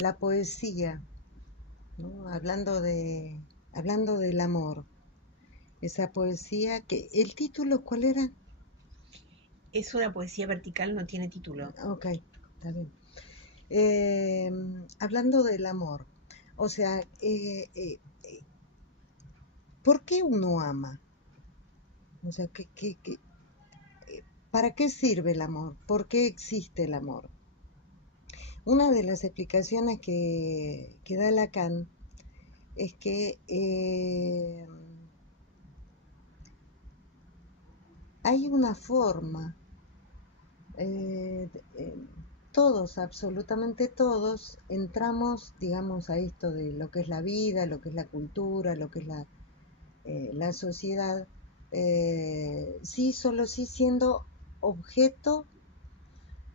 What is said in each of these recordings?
La poesía, ¿no? Hablando del amor, esa poesía que, ¿el título cuál era? Es una poesía vertical, no tiene título. Ok, está bien. Hablando del amor, o sea, ¿por qué uno ama? O sea, ¿para qué sirve el amor? ¿Por qué existe el amor? Una de las explicaciones que da Lacan es que hay una forma, eh, eh, todos, absolutamente todos, entramos, digamos, a esto de lo que es la vida, lo que es la cultura, lo que es la sociedad, sí, solo sí siendo objeto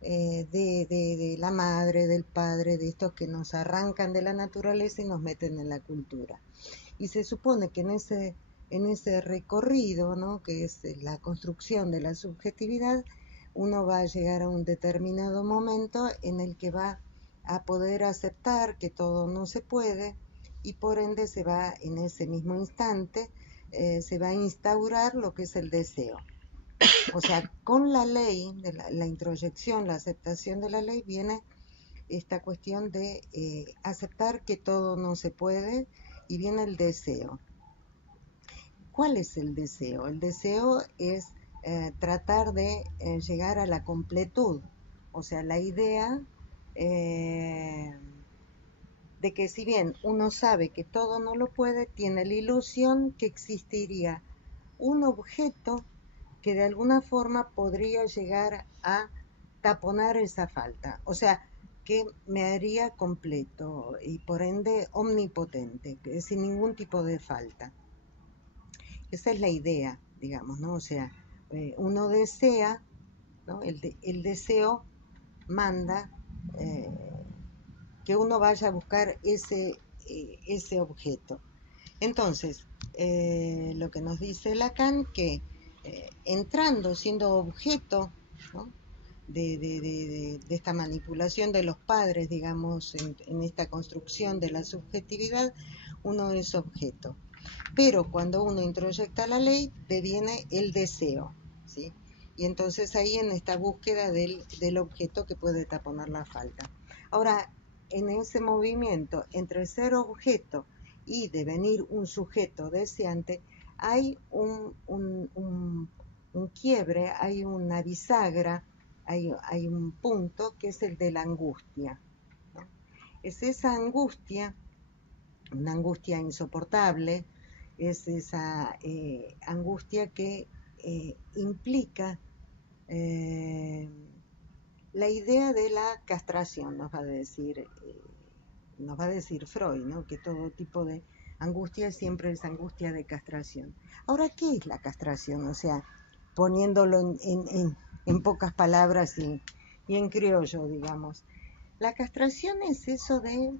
de la madre, del padre, de estos que nos arrancan de la naturaleza y nos meten en la cultura. Y se supone que en ese recorrido, ¿no? Que es la construcción de la subjetividad, uno va a llegar a un determinado momento en el que va a poder aceptar que todo no se puede y por ende se va en ese mismo instante, se va a instaurar lo que es el deseo. O sea, con la ley, de la introyección, la aceptación de la ley, viene esta cuestión de aceptar que todo no se puede y viene el deseo. ¿Cuál es el deseo? El deseo es tratar de llegar a la completud, o sea, la idea de que si bien uno sabe que todo no lo puede, tiene la ilusión que existiría un objeto que de alguna forma podría llegar a taponar esa falta, o sea, que me haría completo y por ende omnipotente, sin ningún tipo de falta. Esa es la idea, digamos, ¿no? O sea, uno desea, ¿no? El deseo manda eh, que uno vaya a buscar ese objeto. Entonces, lo que nos dice Lacan, que entrando, siendo objeto, ¿no? de esta manipulación de los padres, digamos, en esta construcción de la subjetividad, uno es objeto. Pero cuando uno introyecta la ley, deviene el deseo, ¿sí? Y entonces ahí en esta búsqueda del objeto que puede taponar la falta. Ahora, en ese movimiento entre ser objeto y devenir un sujeto deseante, hay un quiebre, hay una bisagra, hay un punto que es el de la angustia, ¿no? Es esa angustia, una angustia insoportable, es esa angustia que implica la idea de la castración, nos va a decir Freud, ¿no? Que todo tipo de angustia siempre es angustia de castración. Ahora, ¿qué es la castración? O sea, poniéndolo en pocas palabras y en criollo, digamos. La castración es eso de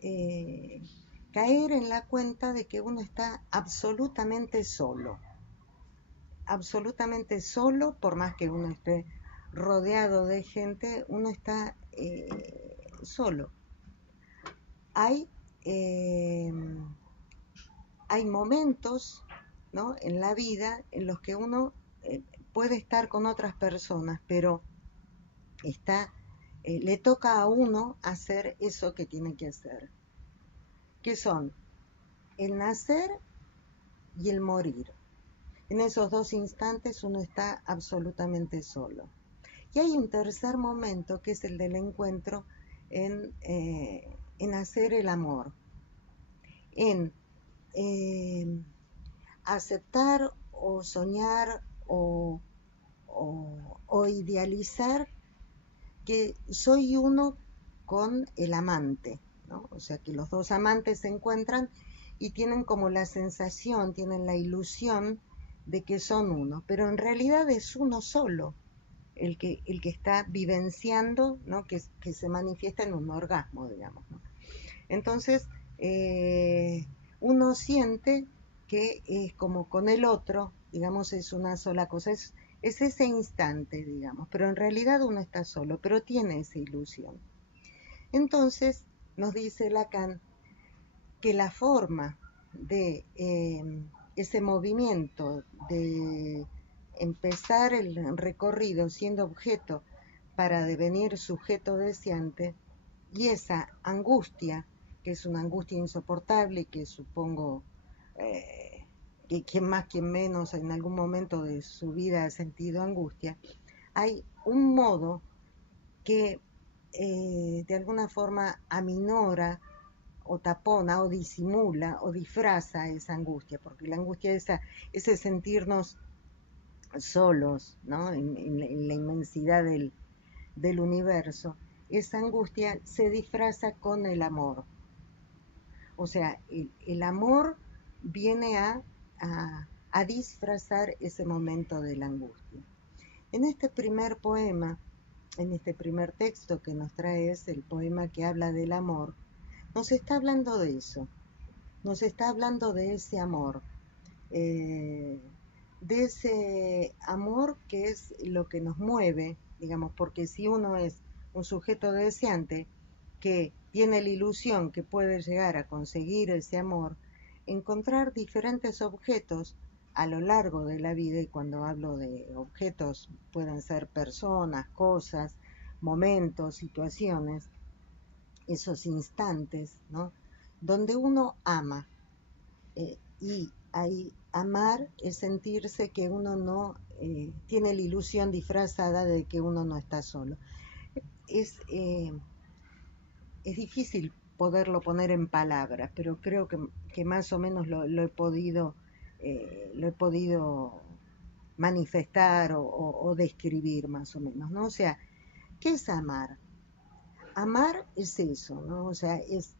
eh, caer en la cuenta de que uno está absolutamente solo, por más que uno esté rodeado de gente, uno está solo. Hay, eh, hay momentos, ¿no? En la vida en los que uno puede estar con otras personas, pero le toca a uno hacer eso que tiene que hacer, que son el nacer y el morir. En esos dos instantes uno está absolutamente solo. Y hay un tercer momento que es el del encuentro en hacer el amor, en eh, aceptar o soñar o idealizar que soy uno con el amante, ¿no? O sea, que los dos amantes se encuentran y tienen como la sensación, tienen la ilusión de que son uno, pero en realidad es uno solo el que está vivenciando, ¿no? Que se manifiesta en un orgasmo, digamos, ¿no? Entonces, uno siente que es como con el otro, digamos, es una sola cosa, es ese instante, digamos, pero en realidad uno está solo, pero tiene esa ilusión. Entonces, nos dice Lacan que la forma de ese movimiento de empezar el recorrido siendo objeto para devenir sujeto deseante y esa angustia, que es una angustia insoportable y que supongo que quien más, quien menos en algún momento de su vida ha sentido angustia, hay un modo que de alguna forma aminora o tapona o disimula o disfraza esa angustia, porque la angustia es ese sentirnos solos, ¿no? En la inmensidad del universo, esa angustia se disfraza con el amor. O sea, el amor viene a disfrazar ese momento de la angustia. En este primer poema, en este primer texto que nos trae es el poema que habla del amor, nos está hablando de eso, nos está hablando de ese amor, de ese amor que es lo que nos mueve, digamos, porque si uno es un sujeto deseante que tiene la ilusión que puede llegar a conseguir ese amor, encontrar diferentes objetos a lo largo de la vida, y cuando hablo de objetos pueden ser personas, cosas, momentos, situaciones, esos instantes, ¿no? Donde uno ama, y ahí amar es sentirse que uno no tiene la ilusión disfrazada de que uno no está solo. Es, eh, es difícil poderlo poner en palabras, pero creo que más o menos lo he podido manifestar o describir más o menos, ¿no? O sea, ¿qué es amar? Amar es eso, ¿no? O sea, es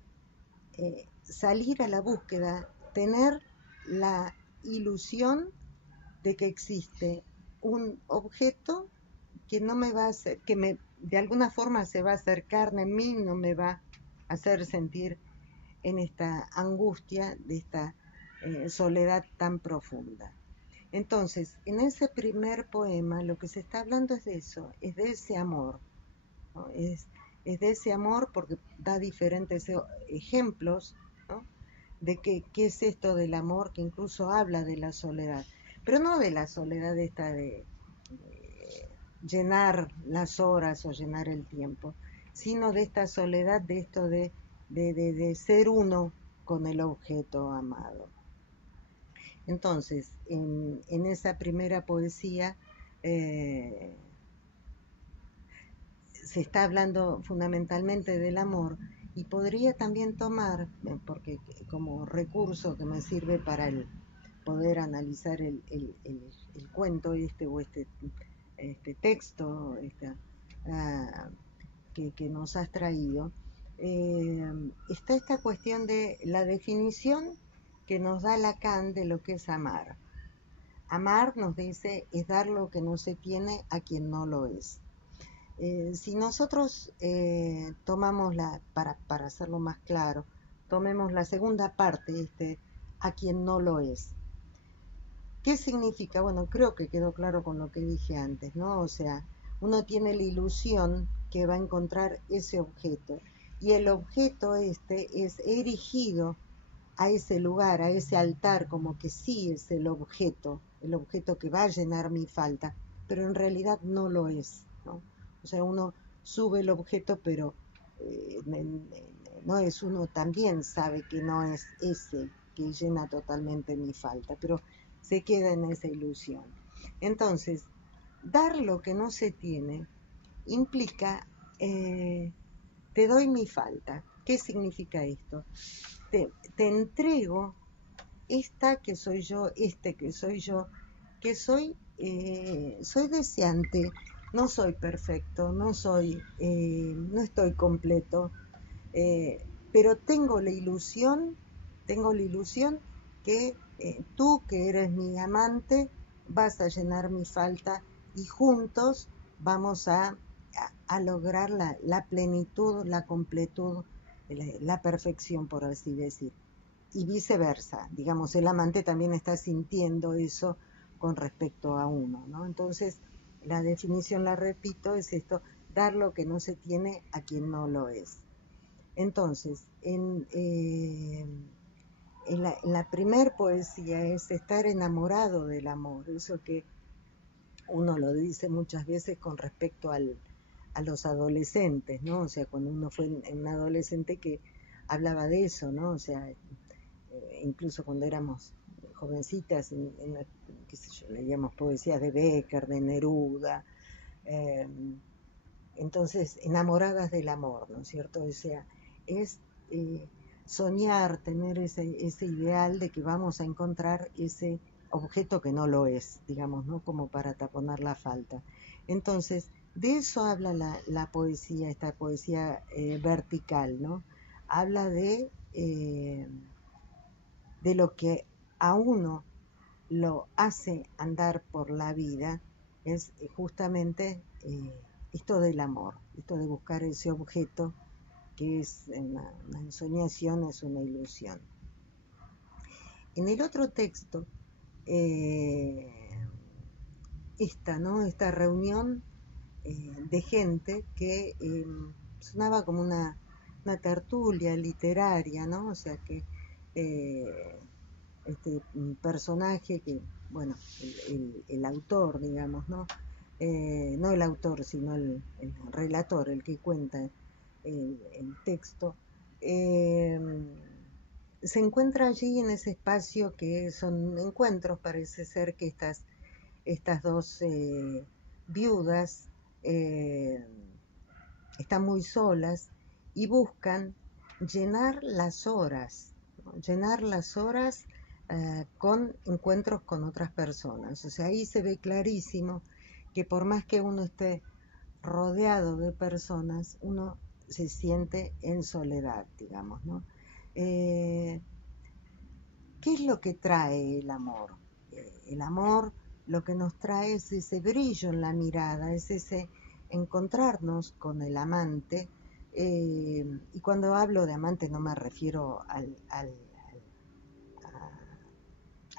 salir a la búsqueda, tener la ilusión de que existe un objeto que no me va a hacer, de alguna forma se va a hacer carne en mí, no me va a hacer sentir en esta angustia de esta soledad tan profunda. Entonces, en ese primer poema lo que se está hablando es de eso, es de ese amor, ¿no? Es de ese amor porque da diferentes ejemplos, ¿no? De qué es esto del amor, que incluso habla de la soledad, pero no de la soledad esta de llenar las horas o llenar el tiempo, sino de esta soledad, de esto de ser uno con el objeto amado. Entonces, en esa primera poesía se está hablando fundamentalmente del amor, y podría también tomar, porque como recurso que me sirve para poder analizar el cuento o este texto que nos has traído, está esta cuestión de la definición que nos da Lacan de lo que es amar. Amar, nos dice, es dar lo que no se tiene a quien no lo es. Si nosotros tomamos para hacerlo más claro, tomemos la segunda parte, a quien no lo es. ¿Qué significa? Bueno, creo que quedó claro con lo que dije antes, ¿no? O sea, uno tiene la ilusión que va a encontrar ese objeto, y el objeto es erigido a ese lugar, a ese altar, como que sí es el objeto que va a llenar mi falta, pero en realidad no lo es, ¿no? O sea, uno sube el objeto, pero no es, uno también sabe que no es ese que llena totalmente mi falta, pero se queda en esa ilusión. Entonces, dar lo que no se tiene implica, te doy mi falta. ¿Qué significa esto? Te entrego esta que soy yo, que soy yo, que soy deseante, no soy perfecto, no estoy completo, pero tengo la ilusión que tú, que eres mi amante, vas a llenar mi falta, y juntos vamos a lograr la plenitud, la completud, la perfección, por así decir. Y viceversa, digamos, el amante también está sintiendo eso con respecto a uno, ¿no? Entonces, la definición, la repito, es esto: dar lo que no se tiene a quien no lo es. Entonces, en la primer poesía es estar enamorado del amor, eso que uno lo dice muchas veces con respecto a los adolescentes, ¿no? O sea, cuando uno fue un adolescente que hablaba de eso, ¿no? O sea, incluso cuando éramos jovencitas, qué sé yo, leíamos poesías de Bécquer, de Neruda, eh, entonces, enamoradas del amor, ¿no es cierto? O sea, es soñar, tener ese ideal de que vamos a encontrar ese objeto que no lo es, digamos, ¿no? Como para taponar la falta. Entonces, de eso habla la poesía, esta poesía vertical, ¿no? Habla de lo que a uno lo hace andar por la vida, es justamente esto del amor, esto de buscar ese objeto que es una ensoñación, es una ilusión. En el otro texto, eh, ¿no? Esta reunión de gente que sonaba como una tertulia literaria, ¿no? O sea que este personaje que, bueno, el autor, digamos, ¿no? No el autor, sino el relator, el que cuenta el texto, eh, se encuentra allí en ese espacio que son encuentros. Parece ser que estas dos viudas eh, están muy solas y buscan llenar las horas, ¿no? Llenar las horas con encuentros con otras personas. O sea, ahí se ve clarísimo que por más que uno esté rodeado de personas, uno se siente en soledad, digamos, ¿no? Eh, ¿Qué es lo que trae el amor? El amor lo que nos trae es ese brillo en la mirada, es ese encontrarnos con el amante. Y cuando hablo de amante no me refiero a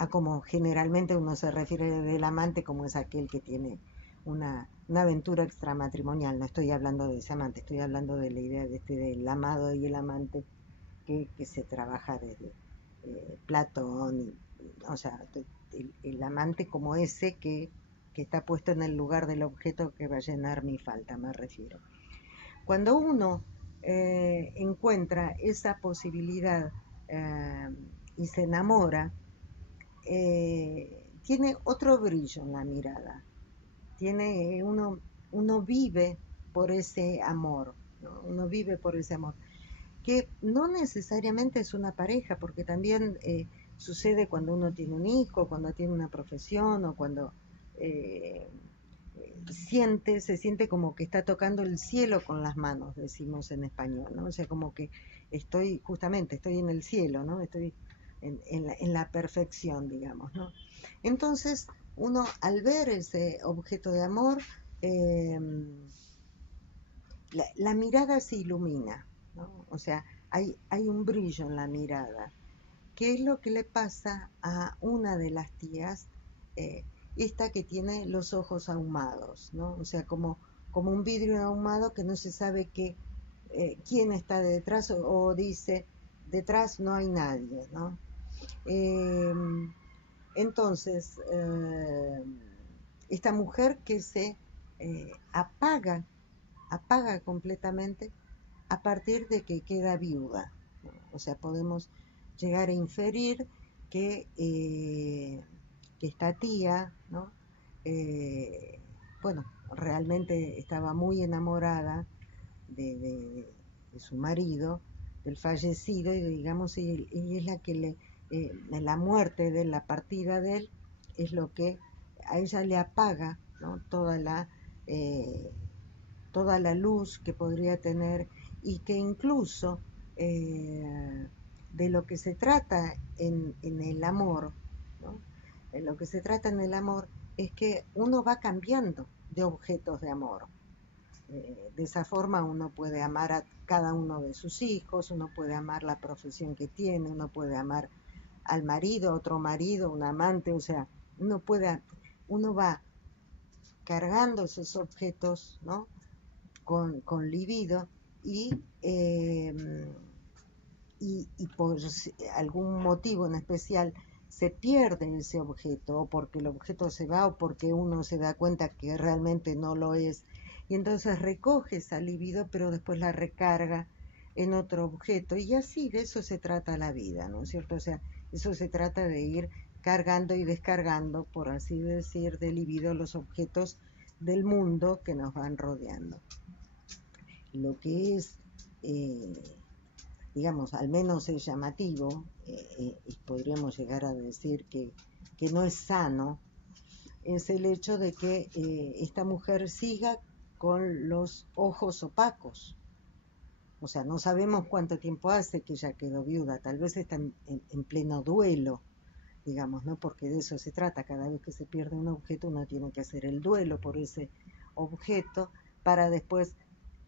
como generalmente uno se refiere del amante, como es aquel que tiene una aventura extramatrimonial. No estoy hablando de ese amante, estoy hablando de la idea del amado y el amante que se trabaja desde Platón, o sea, el amante como ese que está puesto en el lugar del objeto que va a llenar mi falta, me refiero. Cuando uno encuentra esa posibilidad y se enamora, tiene otro brillo en la mirada, uno vive por ese amor, ¿no? Uno vive por ese amor, que no necesariamente es una pareja, porque también sucede cuando uno tiene un hijo, cuando tiene una profesión, o cuando eh, se siente como que está tocando el cielo con las manos, decimos en español, ¿no? O sea, como que estoy en el cielo, ¿no? Estoy en la perfección, digamos, ¿no? Entonces, uno al ver ese objeto de amor, eh, la mirada se ilumina, ¿no? O sea, hay un brillo en la mirada. ¿Qué es lo que le pasa a una de las tías? eh, Esta que tiene los ojos ahumados, ¿no? O sea, como un vidrio ahumado que no se sabe quién está detrás, o dice, detrás no hay nadie, ¿no? Eh, entonces, esta mujer que se apaga completamente a partir de que queda viuda, ¿no? O sea, podemos llegar a inferir que esta tía, ¿no? Eh, bueno, realmente estaba muy enamorada de su marido, del fallecido, y digamos, y es la que la muerte de él, la partida de él, es lo que a ella le apaga, ¿no? Eh, toda la luz que podría tener, y que incluso de lo que se trata en el amor, ¿no? En lo que se trata en el amor es que uno va cambiando de objetos de amor. De esa forma uno puede amar a cada uno de sus hijos, uno puede amar la profesión que tiene, uno puede amar al marido, otro marido, un amante, o sea, no pueda, uno va cargando esos objetos, ¿no? Con libido y, y por algún motivo en especial se pierde ese objeto, o porque el objeto se va, o porque uno se da cuenta que realmente no lo es, y entonces recoge esa libido, pero después la recarga en otro objeto, y así de eso se trata la vida, ¿no es cierto? O sea, eso se trata de ir cargando y descargando, por así decir, de libido los objetos del mundo que nos van rodeando. Lo que es digamos, al menos es llamativo, y podríamos llegar a decir que no es sano, es el hecho de que esta mujer siga con los ojos opacos. O sea, no sabemos cuánto tiempo hace que ella quedó viuda, tal vez está en pleno duelo, digamos, ¿no? Porque de eso se trata, cada vez que se pierde un objeto uno tiene que hacer el duelo por ese objeto para después,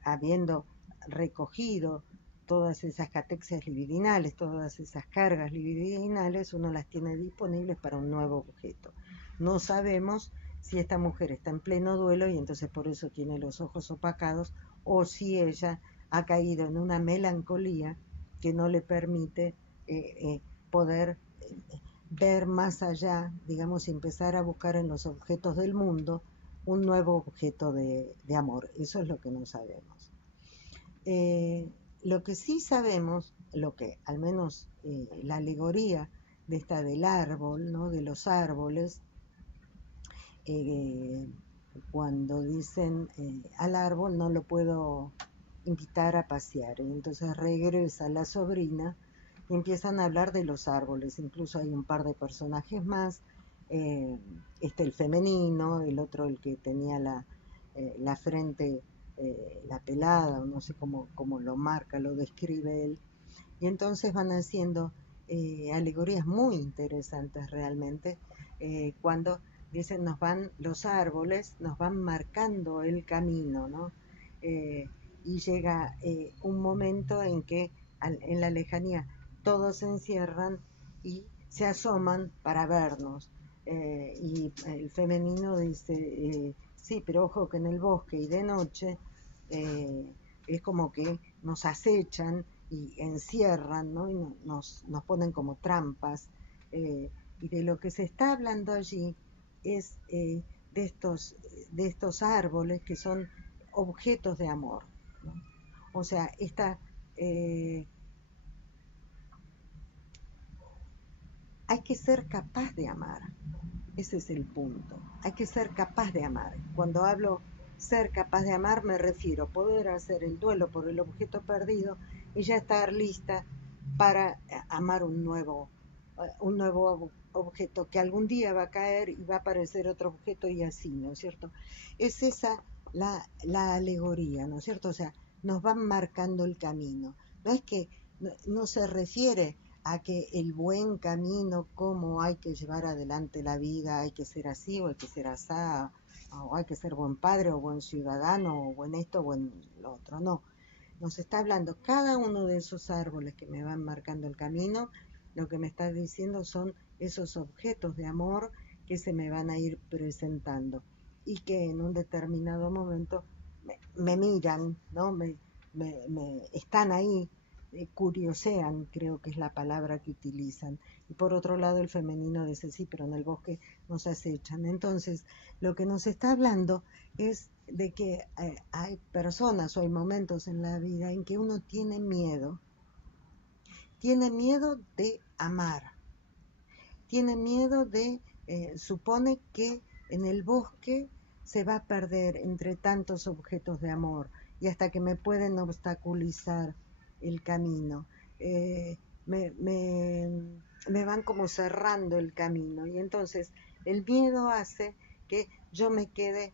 habiendo recogido todas esas catexias libidinales, todas esas cargas libidinales, uno las tiene disponibles para un nuevo objeto. No sabemos si esta mujer está en pleno duelo y entonces por eso tiene los ojos opacados, o si ella ha caído en una melancolía que no le permite poder ver más allá, digamos, y empezar a buscar en los objetos del mundo un nuevo objeto de amor. Eso es lo que no sabemos. Lo que sí sabemos, lo que al menos la alegoría de esta del árbol, ¿no? De los árboles, eh, cuando dicen al árbol no lo puedo invitar a pasear, y entonces regresa la sobrina y empiezan a hablar de los árboles, incluso hay un par de personajes más, el femenino, el otro el que tenía la frente, la pelada, o no sé cómo lo marca, lo describe él, y entonces van haciendo alegorías muy interesantes realmente, cuando dicen los árboles nos van marcando el camino, ¿no? Y llega un momento en que en la lejanía todos se encierran y se asoman para vernos. Y el femenino dice, sí, pero ojo que en el bosque y de noche es como que nos acechan y encierran, ¿no? Y nos ponen como trampas. Y de lo que se está hablando allí es de estos árboles que son objetos de amor, ¿no? O sea, hay que ser capaz de amar. Ese es el punto. Hay que ser capaz de amar. Cuando hablo ser capaz de amar me refiero a poder hacer el duelo por el objeto perdido y ya estar lista para amar un nuevo objeto que algún día va a caer y va a aparecer otro objeto y así, ¿no es cierto? Es esa la alegoría, ¿no es cierto? O sea, nos van marcando el camino. No es que no se refiere a que el buen camino, cómo hay que llevar adelante la vida, hay que ser así o hay que ser asá, o hay que ser buen padre o buen ciudadano o buen esto o buen lo otro, no. Nos está hablando cada uno de esos árboles que me van marcando el camino, lo que me está diciendo son esos objetos de amor que se me van a ir presentando y que en un determinado momento me miran, ¿no? Me están ahí, curiosean, creo que es la palabra que utilizan. Y por otro lado el femenino dice, sí, pero en el bosque nos acechan. Entonces, lo que nos está hablando es de que hay personas o hay momentos en la vida en que uno tiene miedo de amar, tiene miedo supone que en el bosque se va a perder entre tantos objetos de amor y hasta que me pueden obstaculizar el camino. Eh, me, me, me van como cerrando el camino y entonces el miedo hace que yo me quede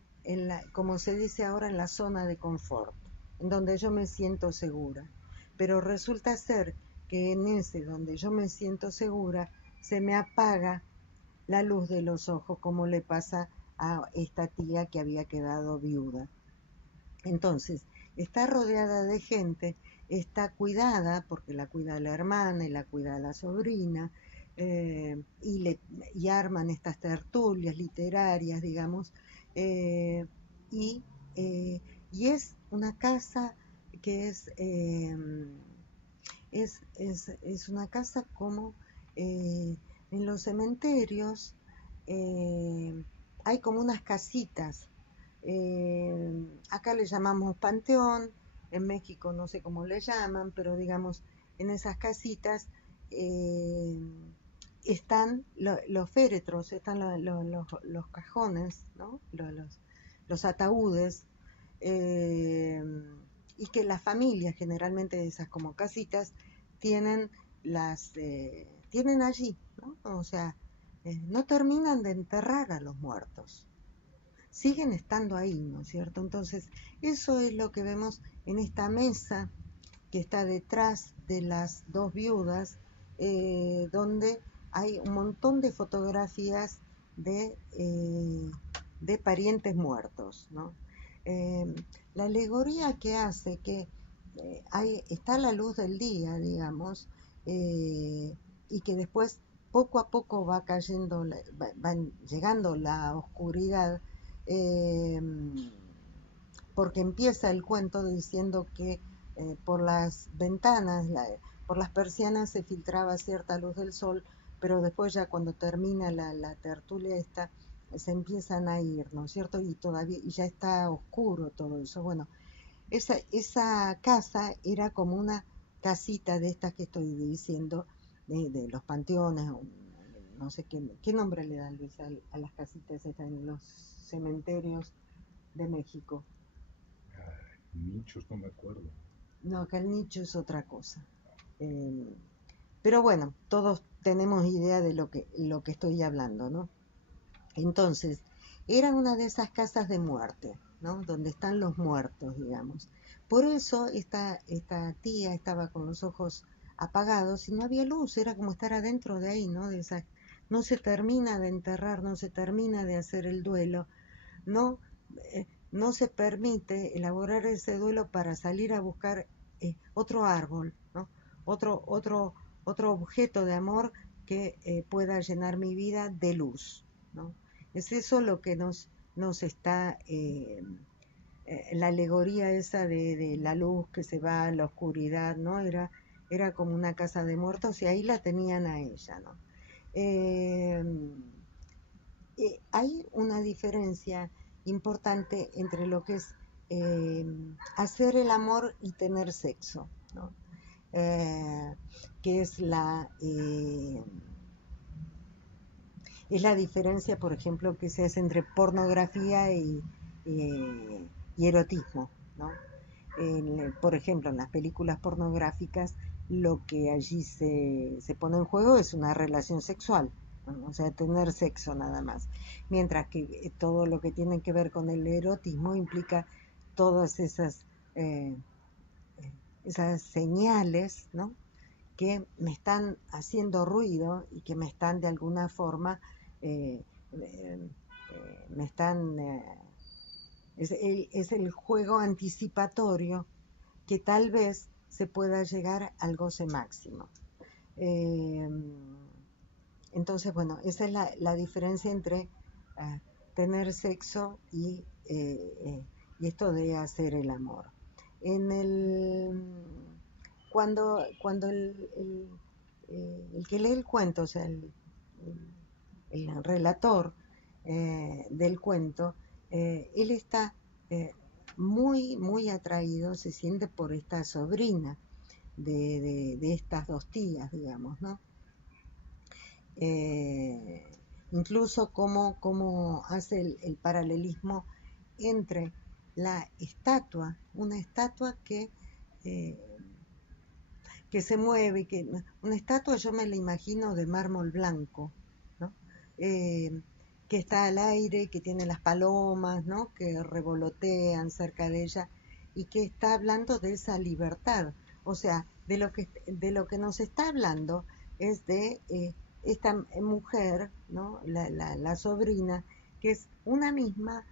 como se dice ahora, en la zona de confort, en donde yo me siento segura. Pero resulta ser que en ese donde yo me siento segura se me apaga la luz de los ojos, como le pasa a esta tía que había quedado viuda. Entonces, está rodeada de gente, está cuidada, porque la cuida la hermana y la cuida la sobrina, y, y arman estas tertulias literarias, digamos, eh, y, y es una casa que es una casa como en los cementerios hay como unas casitas. Acá le llamamos panteón, en México no sé cómo le llaman, pero digamos, en esas casitas eh, están los féretros, están los cajones, ¿no? Los ataúdes, eh, y que las familias generalmente de esas como casitas tienen tienen allí, ¿no? O sea, no terminan de enterrar a los muertos, siguen estando ahí, ¿no es cierto? Entonces, eso es lo que vemos en esta mesa que está detrás de las dos viudas, donde hay un montón de fotografías de parientes muertos, ¿no? Eh, la alegoría que hace que está la luz del día, digamos, y que después poco a poco va cayendo, va llegando la oscuridad, eh, porque empieza el cuento diciendo que por las ventanas, por las persianas se filtraba cierta luz del sol, pero después ya cuando termina la tertulia esta, se empiezan a ir, ¿no es cierto? Y todavía y ya está oscuro todo eso. Bueno, esa casa era como una casita de estas que estoy diciendo, de los panteones, no sé qué nombre le dan, Luis, a las casitas estas en los cementerios de México. Nichos, no me acuerdo. No, acá el nicho es otra cosa. Eh, pero bueno, todos tenemos idea de lo que estoy hablando, ¿no? Entonces, era una de esas casas de muerte, ¿no? Donde están los muertos, digamos. Por eso esta tía estaba con los ojos apagados y no había luz, era como estar adentro de ahí, ¿no? No se termina de enterrar, no se termina de hacer el duelo, no, no se permite elaborar ese duelo para salir a buscar otro árbol, ¿no? Otro objeto de amor que pueda llenar mi vida de luz, ¿no? Es eso lo que nos está, la alegoría esa de la luz que se va a la oscuridad, ¿no? Era como una casa de muertos y ahí la tenían a ella, ¿no? Eh, Hay una diferencia importante entre lo que es hacer el amor y tener sexo, ¿no? Eh, que es la diferencia, por ejemplo, que se hace entre pornografía y erotismo, ¿no? Por ejemplo, en las películas pornográficas lo que allí se pone en juego es una relación sexual, ¿no? O sea, tener sexo nada más. Mientras que todo lo que tiene que ver con el erotismo implica todas eh, esas señales, ¿no? Que me están haciendo ruido y que me están de alguna forma, eh, eh, me están... es el juego anticipatorio que tal vez se pueda llegar al goce máximo. Eh, entonces, bueno, esa es la diferencia entre tener sexo y esto de hacer el amor. En cuando el que lee el cuento, o sea, el relator del cuento, él está muy atraído, se siente por esta sobrina de estas dos tías, digamos, ¿no? Eh, Incluso cómo hace el paralelismo entre la estatua, una estatua eh, que se mueve, una estatua yo me la imagino de mármol blanco, ¿no? Que está al aire, que tiene las palomas, ¿no? Que revolotean cerca de ella y que está hablando de esa libertad. O sea, de lo que nos está hablando es de esta mujer, ¿no? La sobrina, que es una misma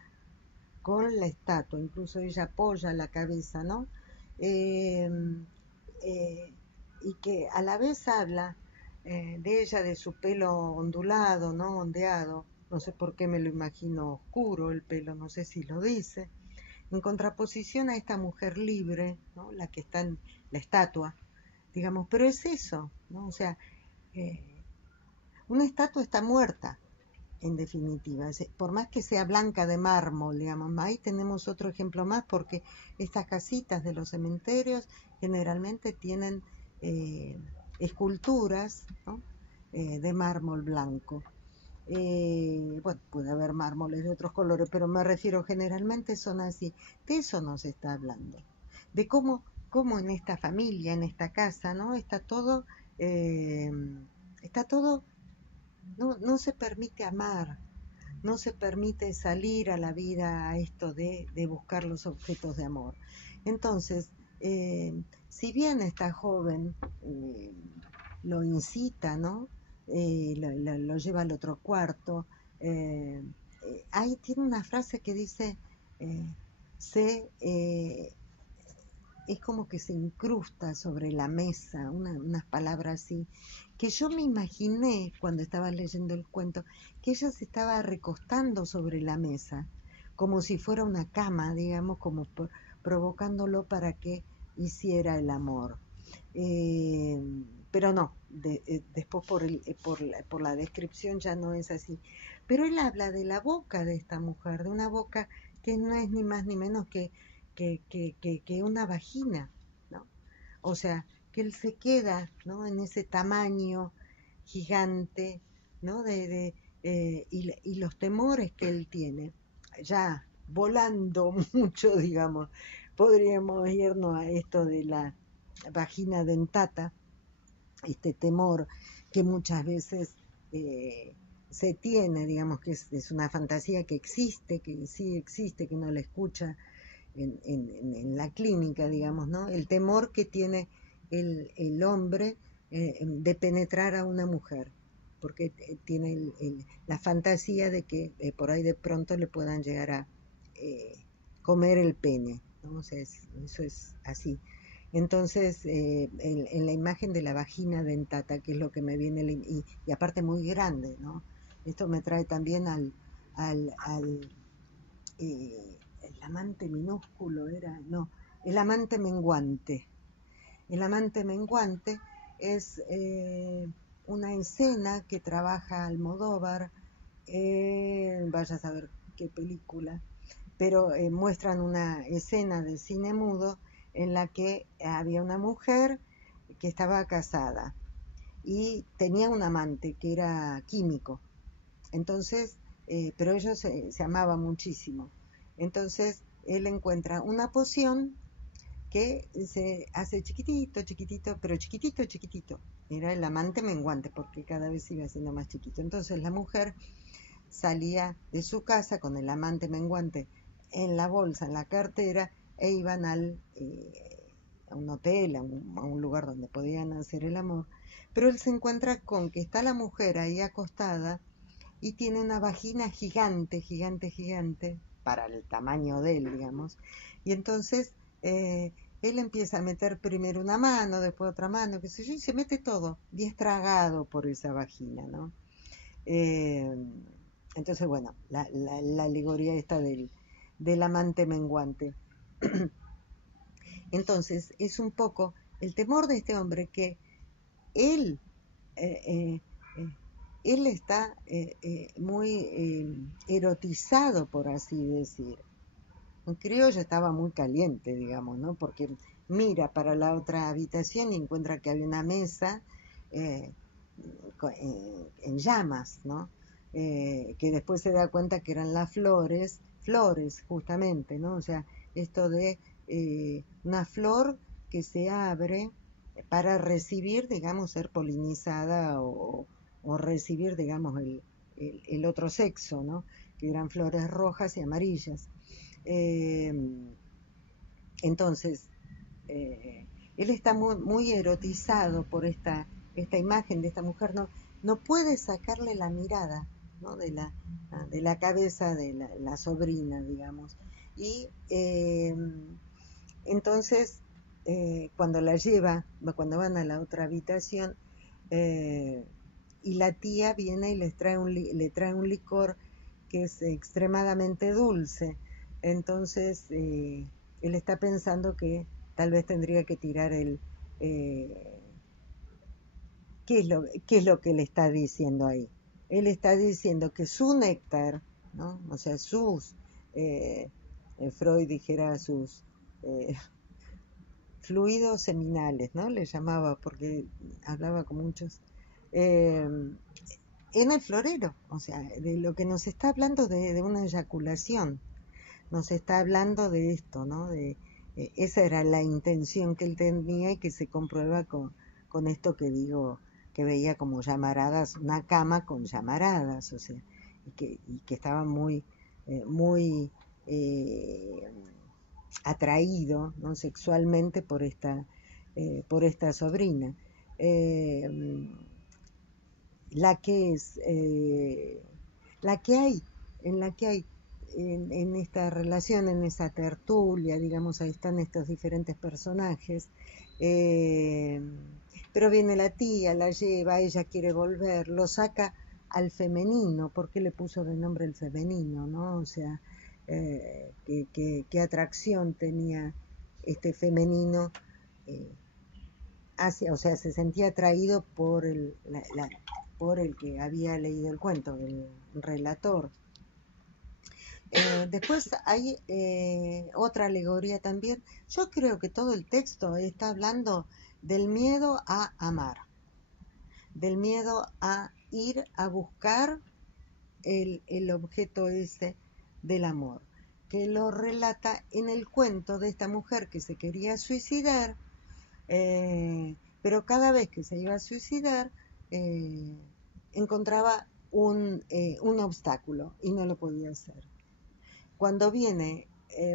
con la estatua, incluso ella apoya la cabeza, ¿no? Eh, eh, y que a la vez habla de ella, de su pelo ondulado, ¿no? Ondeado. No sé por qué me lo imagino oscuro el pelo, no sé si lo dice. En contraposición a esta mujer libre, ¿no? La que está en la estatua, digamos, pero es eso, ¿no? O sea, eh, una estatua está muerta, en definitiva, por más que sea blanca de mármol, digamos, ahí tenemos otro ejemplo más, porque estas casitas de los cementerios generalmente tienen eh, esculturas, ¿no? De mármol blanco. Bueno, puede haber mármoles de otros colores, pero me refiero generalmente son así. De eso nos está hablando, de cómo en esta familia, en esta casa, ¿no? Eh, está todo, no se permite amar, no se permite salir a la vida a esto de buscar los objetos de amor. Entonces, si bien esta joven lo incita, ¿no? Lo lleva al otro cuarto, eh, ahí tiene una frase que dice, eh, se, es como que se incrusta sobre la mesa, unas palabras así, que yo me imaginé cuando estaba leyendo el cuento, que ella se estaba recostando sobre la mesa, como si fuera una cama, digamos, como provocándolo para que hiciera el amor. Eh, pero no, después por la descripción ya no es así. Pero él habla de la boca de esta mujer, de una boca que no es ni más ni menos que una vagina, ¿no? O sea, que él se queda, ¿no? En ese tamaño gigante, ¿no? Y los temores que él tiene, ya volando mucho, digamos, podríamos irnos a esto de la vagina dentata, este temor que muchas veces se tiene, digamos que es una fantasía que existe, que sí existe, que uno la escucha en la clínica, digamos, ¿no? El temor que tiene el hombre de penetrar a una mujer, porque tiene la fantasía de que por ahí de pronto le puedan llegar a eh, comer el pene, ¿no? O sea, eso es así. Entonces, en la imagen de la vagina dentata, que es lo que me viene, y aparte muy grande, ¿no? Esto me trae también al el amante minúsculo era, no, el amante menguante. El amante menguante es una escena que trabaja Almodóvar, vaya a saber qué película, pero muestran una escena de cine mudo en la que había una mujer que estaba casada y tenía un amante que era químico. Entonces, pero ellos se amaban muchísimo. Entonces, él encuentra una poción que se hace chiquitito, chiquitito, pero chiquitito, chiquitito. Era el amante menguante, porque cada vez iba siendo más chiquito. Entonces la mujer salía de su casa con el amante menguante en la bolsa, en la cartera, e iban a un hotel, a un lugar donde podían hacer el amor. Pero él se encuentra con que está la mujer ahí acostada y tiene una vagina gigante, gigante, gigante, para el tamaño de él, digamos. Y entonces él empieza a meter primero una mano, después otra mano, qué sé yo, y se mete todo, y es tragado por esa vagina, ¿no? Eh, entonces, bueno, la alegoría esta del amante menguante. Entonces, es un poco el temor de este hombre que él eh, eh, eh, él está muy erotizado, por así decir. Un criollo estaba muy caliente, digamos, ¿no? Porque mira para la otra habitación y encuentra que había una mesa eh, en llamas, ¿no? Que después se da cuenta que eran las flores, flores justamente, ¿no? O sea, esto de una flor que se abre para recibir, digamos, ser polinizada o recibir, digamos, el otro sexo, ¿no? Que eran flores rojas y amarillas. Eh, entonces, él está muy erotizado por esta imagen de esta mujer, no puede sacarle la mirada, ¿no? De la cabeza de la sobrina, digamos. Y entonces, cuando la lleva, cuando van a la otra habitación, eh, y la tía viene y le trae un licor que es extremadamente dulce. Entonces, él está pensando que tal vez tendría que tirar eh, qué es lo que le está diciendo ahí? Él está diciendo que su néctar, ¿no? O sea, eh, Freud dijera sus eh, fluidos seminales, ¿no? Le llamaba porque hablaba con muchos. eh, en el florero, o sea, de lo que nos está hablando de una eyaculación, nos está hablando de esto, ¿no? Esa era la intención que él tenía y que se comprueba con esto que digo, que veía como llamaradas, una cama con llamaradas, o sea, y que estaba muy eh, atraído, ¿no? Sexualmente por esta sobrina. Eh, la que es, la que hay, en la que hay en esta relación, en esa tertulia, digamos, ahí están estos diferentes personajes, eh, pero viene la tía, la lleva, ella quiere volver, lo saca al femenino, ¿por qué le puso de nombre el femenino, no? O sea, qué atracción tenía este femenino hacia, o sea, se sentía atraído por por el que había leído el cuento, el relator. Después hay otra alegoría también. Yo creo que todo el texto está hablando del miedo a amar, del miedo a ir a buscar el objeto ese del amor, que lo relata en el cuento de esta mujer que se quería suicidar, pero cada vez que se iba a suicidar eh, encontraba un obstáculo y no lo podía hacer. Cuando viene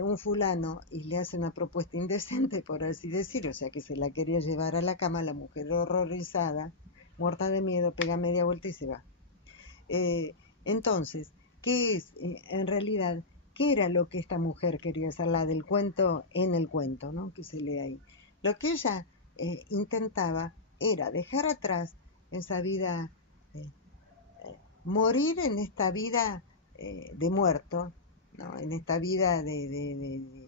un fulano y le hace una propuesta indecente, por así decir, o sea que se la quería llevar a la cama, la mujer horrorizada, muerta de miedo, pega media vuelta y se va. Eh, entonces, ¿qué es en realidad? ¿Qué era lo que esta mujer quería hacer, la del cuento en el cuento, ¿no? Que se lee ahí. Lo que ella intentaba era dejar atrás esa vida, eh, morir en esta vida de muerto, ¿no? En esta vida de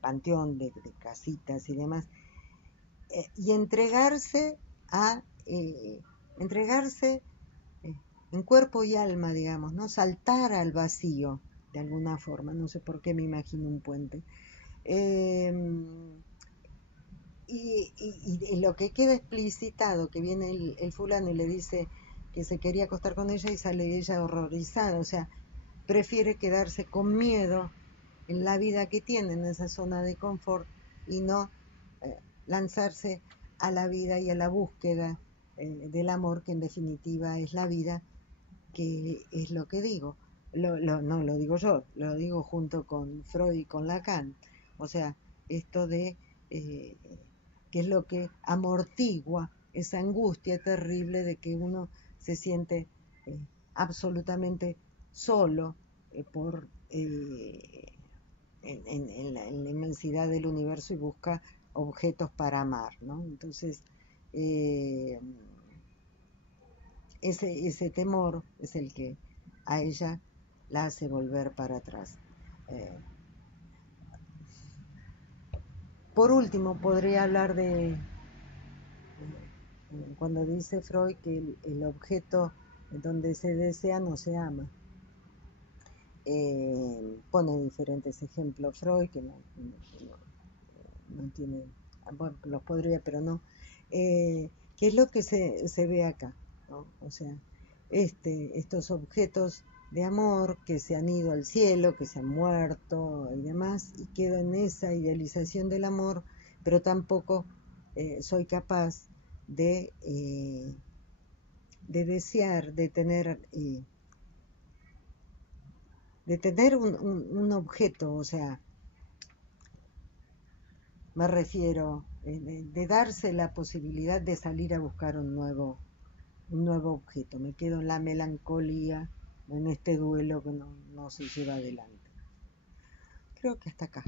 panteón, de casitas y demás, y entregarse eh, en cuerpo y alma, digamos, ¿no? Saltar al vacío, de alguna forma, no sé por qué me imagino un puente. Eh, y lo que queda explicitado, que viene el fulano y le dice que se quería acostar con ella y sale ella horrorizada, o sea, prefiere quedarse con miedo en la vida que tiene, en esa zona de confort, y no lanzarse a la vida y a la búsqueda del amor, que en definitiva es la vida, que es lo que digo. No lo digo yo, lo digo junto con Freud y con Lacan. O sea, esto de eh, que es lo que amortigua esa angustia terrible de que uno se siente eh, absolutamente solo en la inmensidad del universo y busca objetos para amar, ¿no? Entonces, eh, ese temor es el que a ella la hace volver para atrás. Eh, por último, podría hablar de cuando dice Freud que el objeto donde se desea no se ama. Pone diferentes ejemplos Freud que no tiene, bueno, los podría, pero no. ¿Qué es lo que se ve acá? ¿No? O sea, estos objetos de amor que se han ido al cielo, que se han muerto y demás, y quedo en esa idealización del amor, pero tampoco soy capaz de desear, de tener un objeto, o sea, me refiero, de darse la posibilidad de salir a buscar un nuevo objeto. Me quedo en la melancolía, en este duelo que no se lleva adelante. Creo que hasta acá.